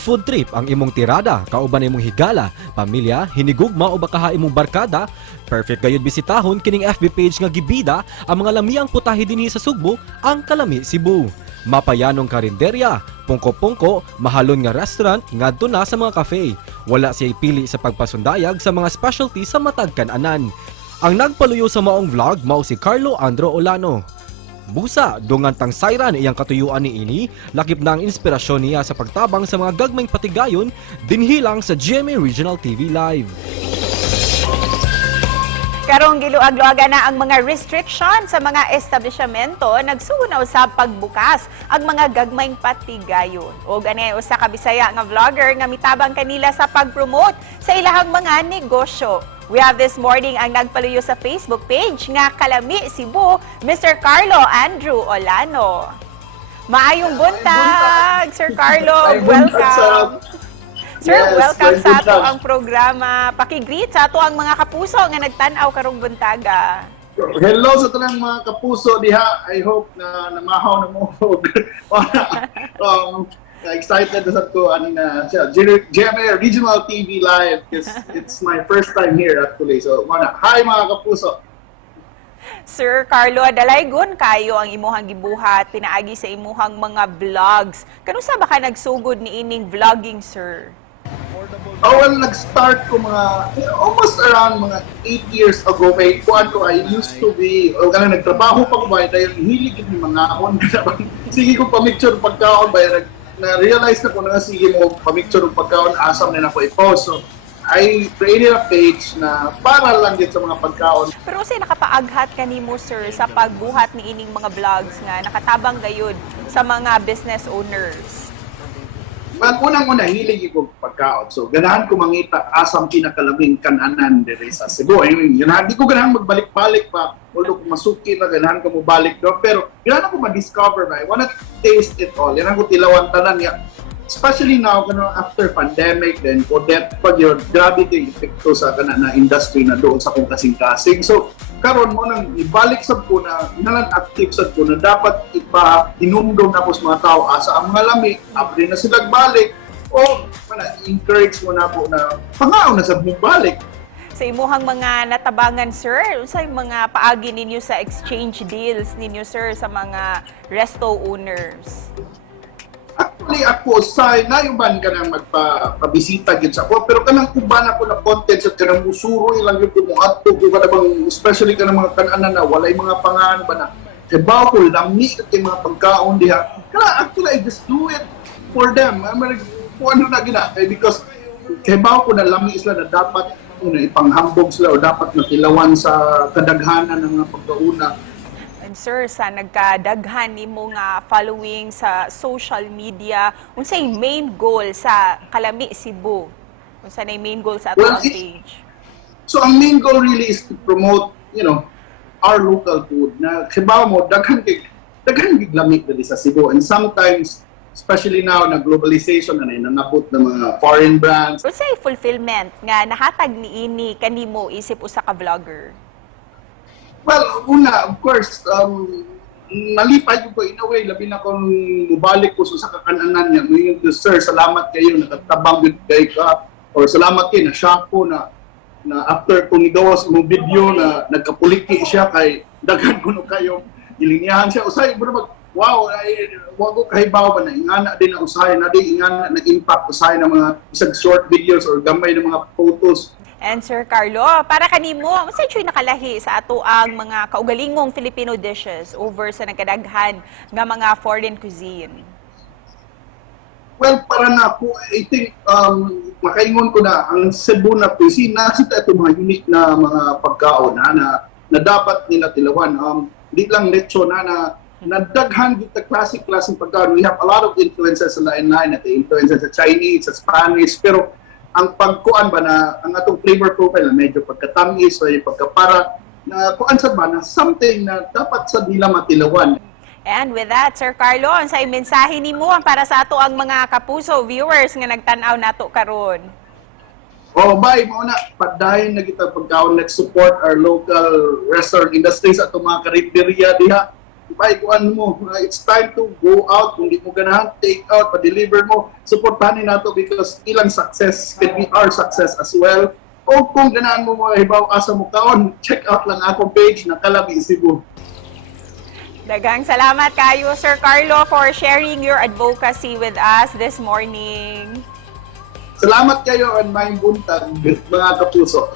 food trip ang imong tirada, kauban imong higala, pamilya, hinigugma o baka imong barkada, perfect gayud bisitahon kining FB page nga gibida ang mga lamiang putahe dinhi sa Sugbo, ang Kalami Cebu. Mapayanong karinderya, pungko-pungko, mahalon nga restaurant ngadto na sa mga cafe. Wala siya pili sa pagpasundayag sa mga specialty sa matag kan-anan. Ang nagpaluyo sa maong vlog mao si Carlo Andro Olano. Busa, dungan tang sayran iyang katuyuan ni ini, lakip na ang inspirasyon niya sa pagtabang sa mga gagmayng patigayon, dinhilang sa GMA Regional TV Live. Karong giluag-luaga na ang mga restriction sa mga establishmento, nagsugunaw sa pagbukas ang mga gagmayng patigayon. O gani usa ka Bisaya nga vlogger nga mitabang kanila sa pag-promote sa ilahang mga negosyo. We have this morning ang nagpaluyo sa Facebook page nga Kalami Cebu, Mr. Carlo Andrew Olano. Maayong buntag, Sir Carlo. Welcome. Sir, Yes, welcome very sa good ato luck. ang programa. Pakigreet sa ato ang mga kapuso nga nagtanaw karong buntaga. Hello sa tanang mga kapuso diha. I hope na namahaw na mo. Excited sa to GMA Regional TV Live. It's my first time here actually. So, hi mga kapuso. Sir Carlo, dalaygon kayo ang imuhang gibuhat pinaagi sa imuhang mga vlogs. Kanusa ba ka nagsugod ni ining vlogging, sir? Well, nag-start ko almost around mga 8 years ago. May kuan ko, I used to be, nagtrabaho pa ko ba, dahil hilig ni mga ahon. Sige ko pamicture pagkaon ba, na-realize na ko na sige mo pamicture pagkaon, asam na na ko i-post. So, I created a page na para lang din sa mga pagkaon. Pero say nakapaaghat kanimo, sir, sa pagbuhat ni ining mga vlogs nga nakatabang gayud sa mga business owners. Unang-una, hilig ko pagkaon. So, ganahan ko mangita asam pinakalaming kananan dire sa Cebu. Hindi ko ganahan magbalik-balik pa. Although kung masuki na, ganahan ko mo balik doon. Pero, ganahan ko ma-discover ba. I wanna taste it all. Ganahan ko tilawan tanan. Especially now, after pandemic, then Odette pa yun, grabe yung epekto sa na industry na doon sa kong kasing-kasing. So, karon mo nang ibalik sa ko na nalan active sa ko na dapat ipa-inumdom na po sa mga tao asa ang mga lami, abri na sila balik o encourage mo na po na pangaon na sa balik. Sa imuhang mga natabangan, sir, sa mga paagi ninyo sa exchange deals ninyo, sir, sa mga resto owners? Actually, ako, nayuban ka nang magpabisita yun sa ako, pero kanang kuban ako na content at kanang musuro ilang yung kumuhato ko ka bang, especially ka ng mga kananan na walay mga pangan ba na hebaw ko, lami at yung mga pagkaon diha. Kaya actually, I just do it for them. Kung ano na gina, because hebaw ko na lami sila na dapat ipanghambog sila o dapat natilawan sa kadaghanan ng mga pagkauna. Sir, sa nagkadaghan nimo nga following sa social media, unsay main goal sa Kalami Cebu? Unsa na main goal sa atong page? So ang main goal really is to promote, our local food. Na kibaw mo daghan gig lamig dali sa Cebu, and sometimes especially now na globalization na nanabot ng mga foreign brands. Unsay fulfillment nga nahatag niini kanimo isip usa ka vlogger? Well, una, of course, nalipay ko in a way, labi na kung mubalik ko sa kakananan niya. Ngayon, sir, salamat kayo, nakatabang with kayo ka, or salamat kayo, na-shock ko na after kung igawas mong video na nagkapuliki siya kay daghan ko no kayo, ilinyahan siya. Usay, bro, wow, wag ko kahibaw ba na ingana din na usahay na din, ingana nag-impact usahay ng mga isang short videos or gamay ng mga photos. And Sir Carlo, para kanimo, unsay choy nakalahi sa ato ang mga kaugalingong Filipino dishes over sa nagkadaghan nga mga foreign cuisine? Well, para na ako, I think, makaingon ko na, ang Cebu na cuisine, nasa ito mga unique na mga pagkaon na dapat nila tilawan. Hindi lang lechon na daghan dito classic pagkaon. We have a lot of influences sa lain-lain, at influences sa Chinese, sa Spanish, pero ang pagkuan ba na ang atong flavor profile na medyo pagkatamis o pagkapara na kuan sa ba na something na dapat sa nila matilawan. And with that, Sir Carlo, unsay mensahe nimo para sa ato ang mga kapuso viewers nga nagtan-aw nato karon? Bye mo na padayon na kita pagkaon, let's support our local restaurant industry sa atong mga karinderya diha. paikuan mo. It's time to go out. Kung di mo ganahan, take out, pa-deliver mo. Supportahan nato because ilang success can be our success as well. O kung ganahan mo mga hibaw asa mo kaon, check out lang akong page na Kalabi Cebu. Dagang salamat kayo, Sir Carlo, for sharing your advocacy with us this morning. Salamat kayo and may buntag, mga kapuso.